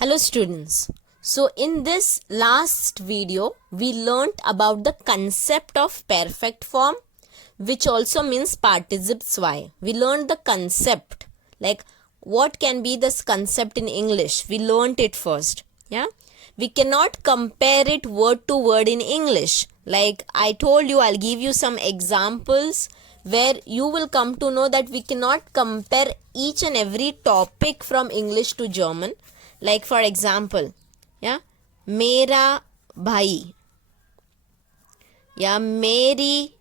Hello students. So in this last video, we learnt about the concept of perfect form, which also means participes y. We learned the concept, like what can be this concept in English. We learnt it first. Yeah. We cannot compare it word to word in English. Like I told you, I'll give you some examples where you will come to know that we cannot compare each and every topic from English to German. Like for example, yeah, मेरा भाई या मेरी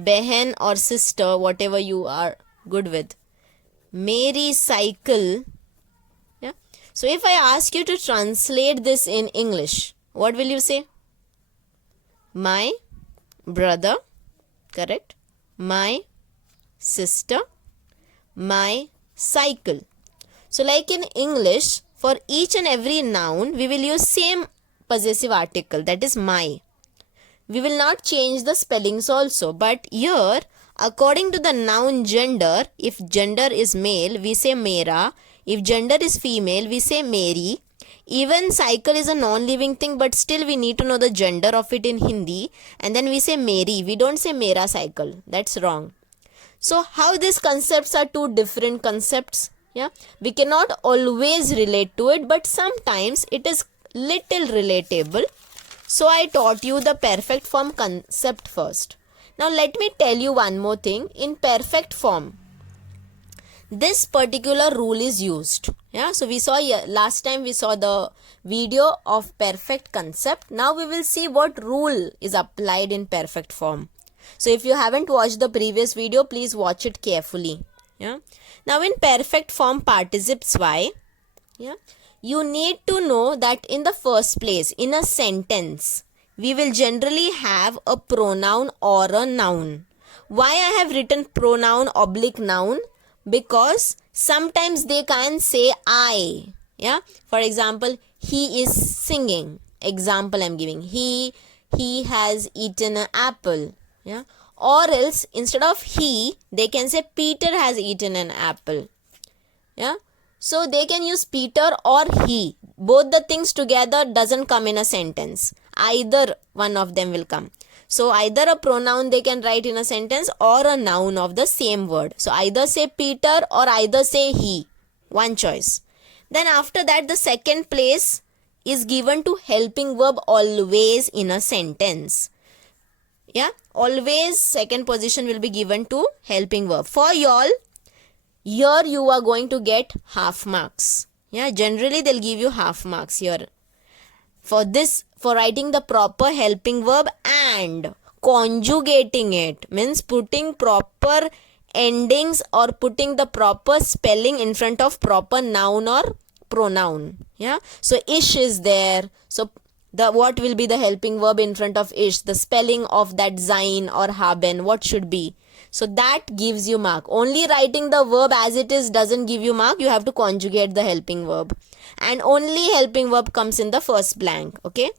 बहन or sister, whatever you are good with, मेरी cycle. Yeah. So if I ask you to translate this in English, what will you say? My brother, correct? My sister, my cycle. So like in English, for each and every noun, we will use same possessive article, that is my. We will not change the spellings also, but here, according to the noun gender, if gender is male, we say mera. If gender is female, we say meri. Even cycle is a non-living thing, but still we need to know the gender of it in Hindi. And then we say meri. We don't say mera cycle. That's wrong. So how these concepts are two different concepts? Yeah, we cannot always relate to it, but sometimes it is little relatable. So I taught you the perfect form concept first. Now let me tell you one more thing. In perfect form, this particular rule is used. Yeah, so we saw last time we saw the video of perfect concept. Now we will see what rule is applied in perfect form. So if you haven't watched the previous video, please watch it carefully. Yeah. Now in perfect form participes y, yeah, you need to know that in the first place, in a sentence, we will generally have a pronoun or a noun. Why I have written pronoun oblique noun? Because sometimes they can say I. Yeah. For example, he is singing. Example I'm giving. He has eaten an apple. Yeah. Or else instead of he, they can say Peter has eaten an apple. Yeah. So they can use Peter or he. Both the things together doesn't come in a sentence. Either one of them will come. So either a pronoun they can write in a sentence or a noun of the same word. So either say Peter or either say he. One choice. Then after that, the second place is given to helping verb always in a sentence. Yeah, always second position will be given to helping verb. For y'all, here you are going to get half marks. Yeah, generally they'll give you half marks here. For this, for writing the proper helping verb and conjugating it, means putting proper endings or putting the proper spelling in front of proper noun or pronoun. Yeah, so ish is there. So what will be the helping verb in front of ish? The spelling of that sein or haben, what should be? So that gives you mark. Only writing the verb as it is doesn't give you mark. You have to conjugate the helping verb. And only helping verb comes in the first blank. Okay.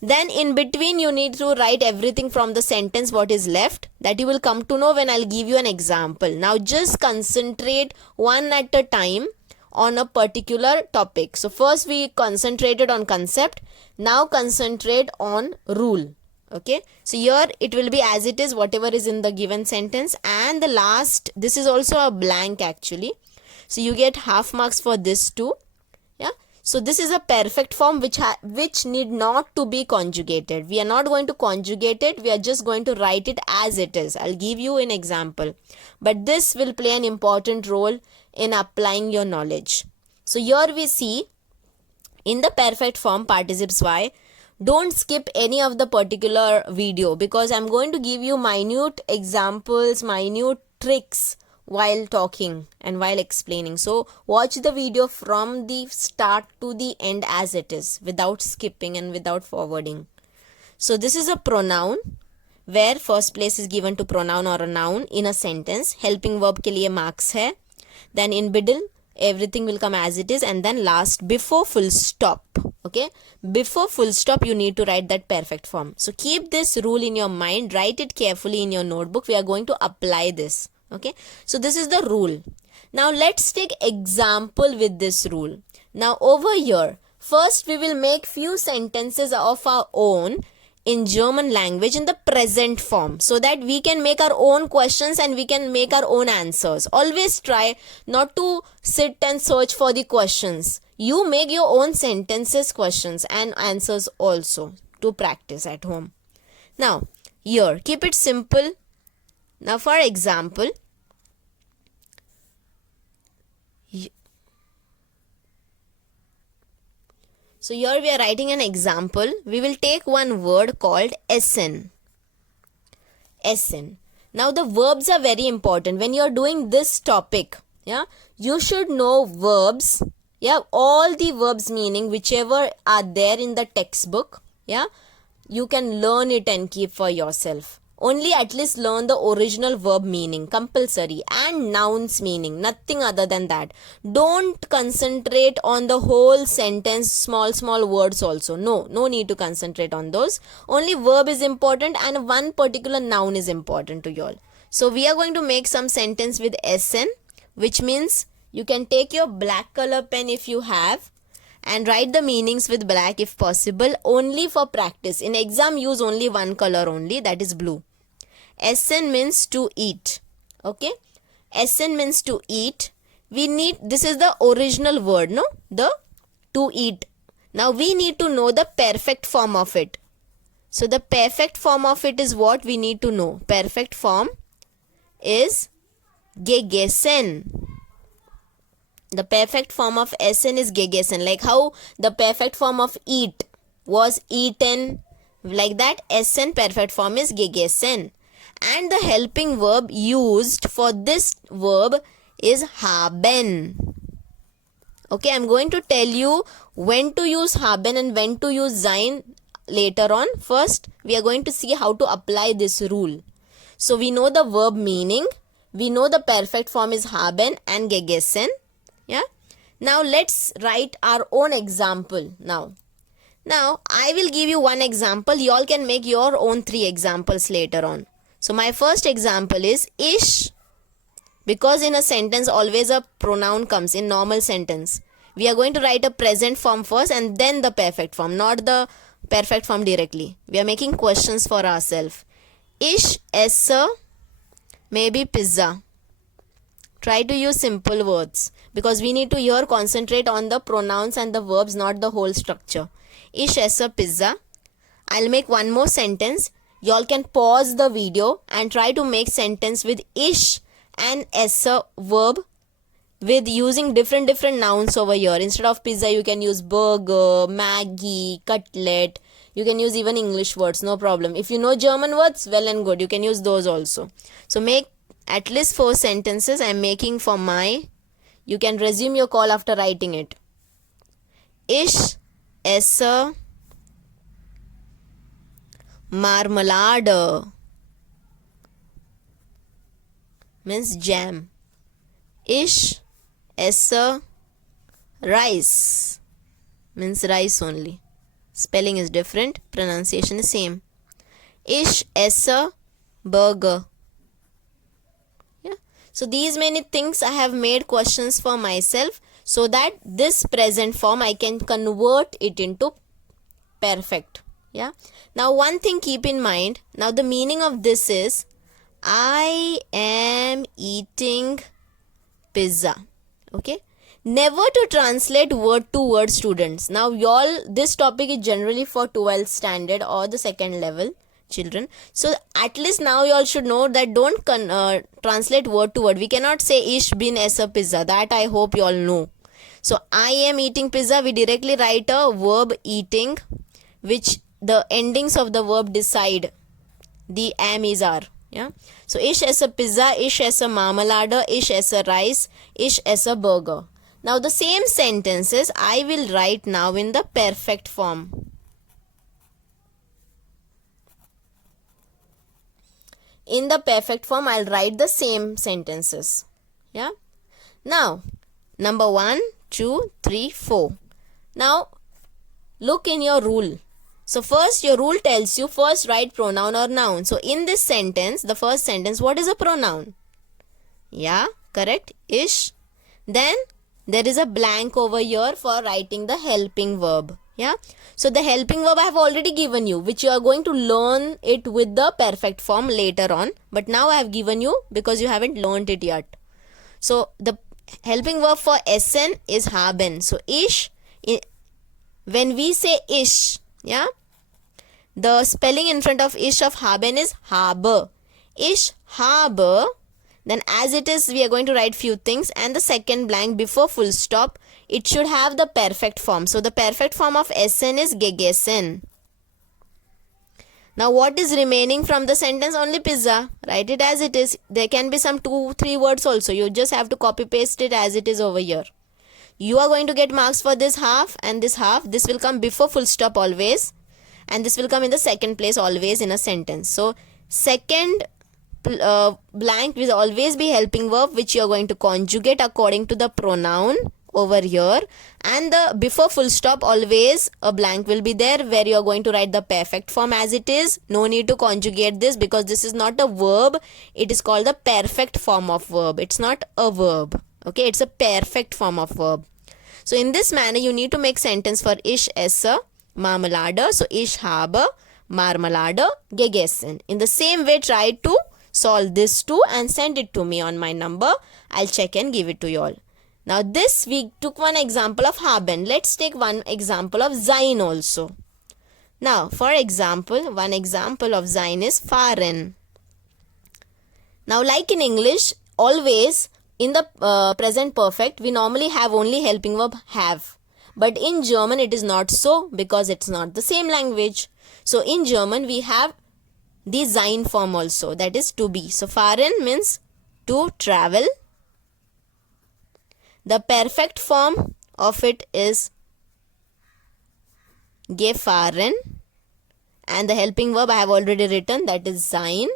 Then in between you need to write everything from the sentence what is left. That you will come to know when I'll give you an example. Now just concentrate one at a time on a particular topic. So first we concentrated on concept. Now concentrate on rule. Okay. So here it will be as it is, whatever is in the given sentence. And the last, this is also a blank actually. So you get half marks for this too. Yeah. So this is a perfect form which need not to be conjugated. We are not going to conjugate it. We are just going to write it as it is. I'll give you an example. But this will play an important role in applying your knowledge. So here we see in the perfect form participes y. Don't skip any of the particular video because I'm going to give you minute examples, minute tricks while talking and while explaining. So watch the video from the start to the end as it is, without skipping and without forwarding. So this is a pronoun where first place is given to pronoun or a noun in a sentence. Helping verb ke liye marks hai. Then in middle, everything will come as it is, and then last before full stop. Okay, before full stop you need to write that perfect form. So keep this rule in your mind, write it carefully in your notebook. We are going to apply this. Okay, so this is the rule. Now let's take example with this rule. Now over here, First, we will make few sentences of our own in German language in the present form, so that we can make our own questions and we can make our own answers. Always try not to sit and search for the questions. You make your own sentences, questions and answers also to practice at home. Now, here, keep it simple. Now, for example, so here we are writing an example. We will take one word called essen. Essen. Now the verbs are very important. When you are doing this topic, yeah, you should know verbs. Yeah, all the verbs meaning whichever are there in the textbook. Yeah, you can learn it and keep for yourself. Only at least learn the original verb meaning, compulsory, and nouns meaning, nothing other than that. Don't concentrate on the whole sentence, small words also. No need to concentrate on those. Only verb is important and one particular noun is important to you all. So we are going to make some sentence with essen, which means you can take your black color pen if you have and write the meanings with black if possible, only for practice. In exam, use only one color only, that is blue. Essen means to eat. Okay, essen means to eat. We need, this is the original word, no, the to eat. Now we need to know the perfect form of it. So the perfect form of it is what we need to know. Perfect form is gegessen. The perfect form of essen is gegessen. Like how the perfect form of eat was eaten, like that essen perfect form is gegessen. And the helping verb used for this verb is haben. Okay, I'm going to tell you when to use haben and when to use sein later on. First, we are going to see how to apply this rule. So we know the verb meaning. We know the perfect form is haben and gegessen. Yeah. Now let's write our own example now. Now I will give you one example. You all can make your own 3 examples later on. So my first example is ich, because in a sentence always a pronoun comes in normal sentence. We are going to write a present form first and then the perfect form, not the perfect form directly. We are making questions for ourselves. Ich esse maybe pizza. Try to use simple words because we need to here concentrate on the pronouns and the verbs, not the whole structure. Ich esse pizza. I'll make one more sentence. Y'all can pause the video and try to make sentence with ich and esse verb with using different nouns over here. Instead of pizza, you can use burger, Maggie, cutlet. You can use even English words, no problem. If you know German words, well and good. You can use those also. So make at least 4 sentences. I'm making for my. You can resume your call after writing it. Ich esse Marmelade means jam. Ich esse rice means rice only. Spelling is different, pronunciation is same. Ich esse burger. Yeah. So these many things I have made questions for myself so that this present form I can convert it into perfect. Yeah. Now one thing keep in mind. Now the meaning of this is I am eating pizza. Okay. Never to translate word to word, students. Now y'all, this topic is generally for 12th standard or the second level children. So at least now y'all should know that don't translate word to word. We cannot say ich bin esse pizza. That I hope y'all know. So I am eating pizza. We directly write a verb eating, which the endings of the verb decide the am is are. Yeah. So ich esse pizza, ich esse marmelade, ich esse rice, ich esse burger. Now the same sentences I will write now in the perfect form. In the perfect form, I'll write the same sentences. Yeah. Now, number 1, 2, 3, 4. Now, look in your rule. So first, your rule tells you first write pronoun or noun. So in this sentence, the first sentence, what is a pronoun? Yeah, correct. Ich. Then there is a blank over here for writing the helping verb. Yeah, so the helping verb I have already given you, which you are going to learn it with the perfect form later on, but now I have given you because you haven't learned it yet. So the helping verb for SN is haben. So ish, when we say ish, yeah, the spelling in front of ish of haben is habe. Ish habe. Then as it is, we are going to write few things, and the second blank before full stop, it should have the perfect form. So the perfect form of SN is gegessen. Now what is remaining from the sentence? Only pizza. Write it as it is. There can be some 2-3 words also. You just have to copy paste it as it is over here. You are going to get marks for this half and this half. This will come before full stop always, and this will come in the second place always in a sentence. So second blank will always be helping verb, which you are going to conjugate according to the pronoun over here, and the before full stop always a blank will be there where you are going to write the perfect form as it is. No need to conjugate this because this is not a verb. It is called the perfect form of verb. It's not a verb. Okay, it's a perfect form of verb. So in this manner you need to make sentence for ich esse Marmelade. So ich habe Marmelade gegessen. In the same way, try to solve this too and send it to me on my number. I'll check and give it to you all. Now this, we took one example of haben. Let's take one example of sein also. Now for example, one example of sein is fahren. Now like in English, always in the present perfect, we normally have only helping verb have. But in German it is not so because it's not the same language. So in German we have the sein form also, that is to be. So fahren means to travel. The perfect form of it is gefahren, and the helping verb I have already written, that is sein.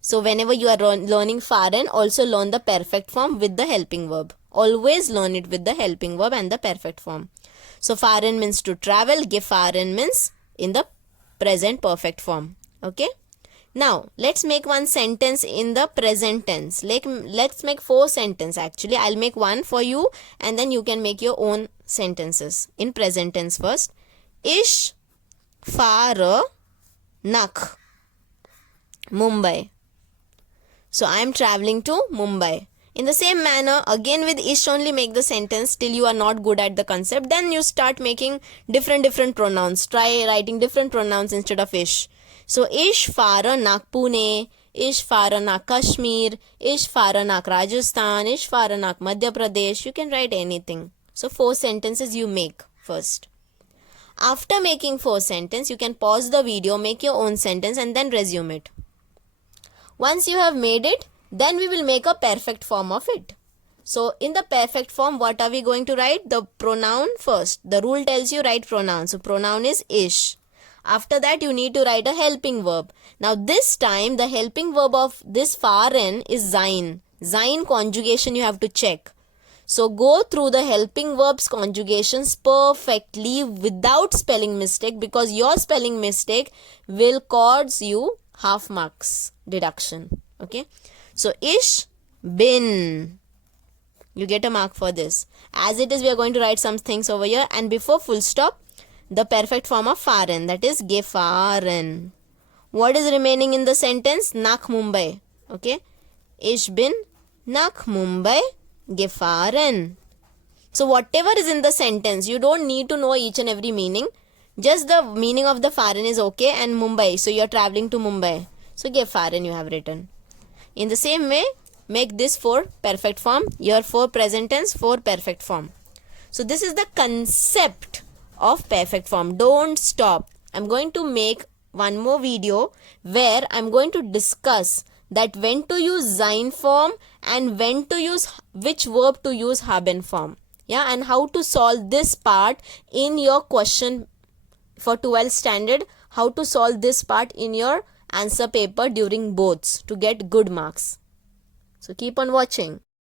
So whenever you are learning fahren, also learn the perfect form with the helping verb. Always learn it with the helping verb and the perfect form. So fahren means to travel, gefahren means in the present perfect form. Okay. Now let's make one sentence in the present tense. Let's make 4 sentences actually. I'll make one for you and then you can make your own sentences in present tense first. Ich fahre nach Mumbai. So I am traveling to Mumbai. In the same manner, again with ish only make the sentence till you are not good at the concept. Then you start making different pronouns. Try writing different pronouns instead of ish. So ich fahre nach Pune, ich fahre nach Kashmir, ich fahre nach Rajasthan, ich fahre nach Madhya Pradesh. You can write anything. So 4 sentences you make first. After making 4 sentences, you can pause the video, make your own sentence and then resume it. Once you have made it, then we will make a perfect form of it. So in the perfect form, what are we going to write? The pronoun first. The rule tells you write pronoun. So pronoun is ich. After that, you need to write a helping verb. Now this time, the helping verb of this fahren is sein. Sein conjugation you have to check. So go through the helping verbs conjugations perfectly without spelling mistake, because your spelling mistake will cause you half marks deduction. Okay. So ich bin. You get a mark for this. As it is, we are going to write some things over here, and before full stop, the perfect form of fahren, that is gefahren. What is remaining in the sentence? Nach Mumbai. Okay. Ich bin nach Mumbai gefahren. So whatever is in the sentence, you don't need to know each and every meaning. Just the meaning of the fahren is okay, and Mumbai. So you are traveling to Mumbai. So gefahren you have written. In the same way, make this 4 perfect form. Your 4 present tense, 4 perfect form. So this is the concept of perfect form. Don't stop. I'm going to make one more video where I'm going to discuss that when to use sein form and when to use which verb to use haben form. Yeah, and how to solve this part in your question for 12th standard. How to solve this part in your answer paper during boths to get good marks. So keep on watching.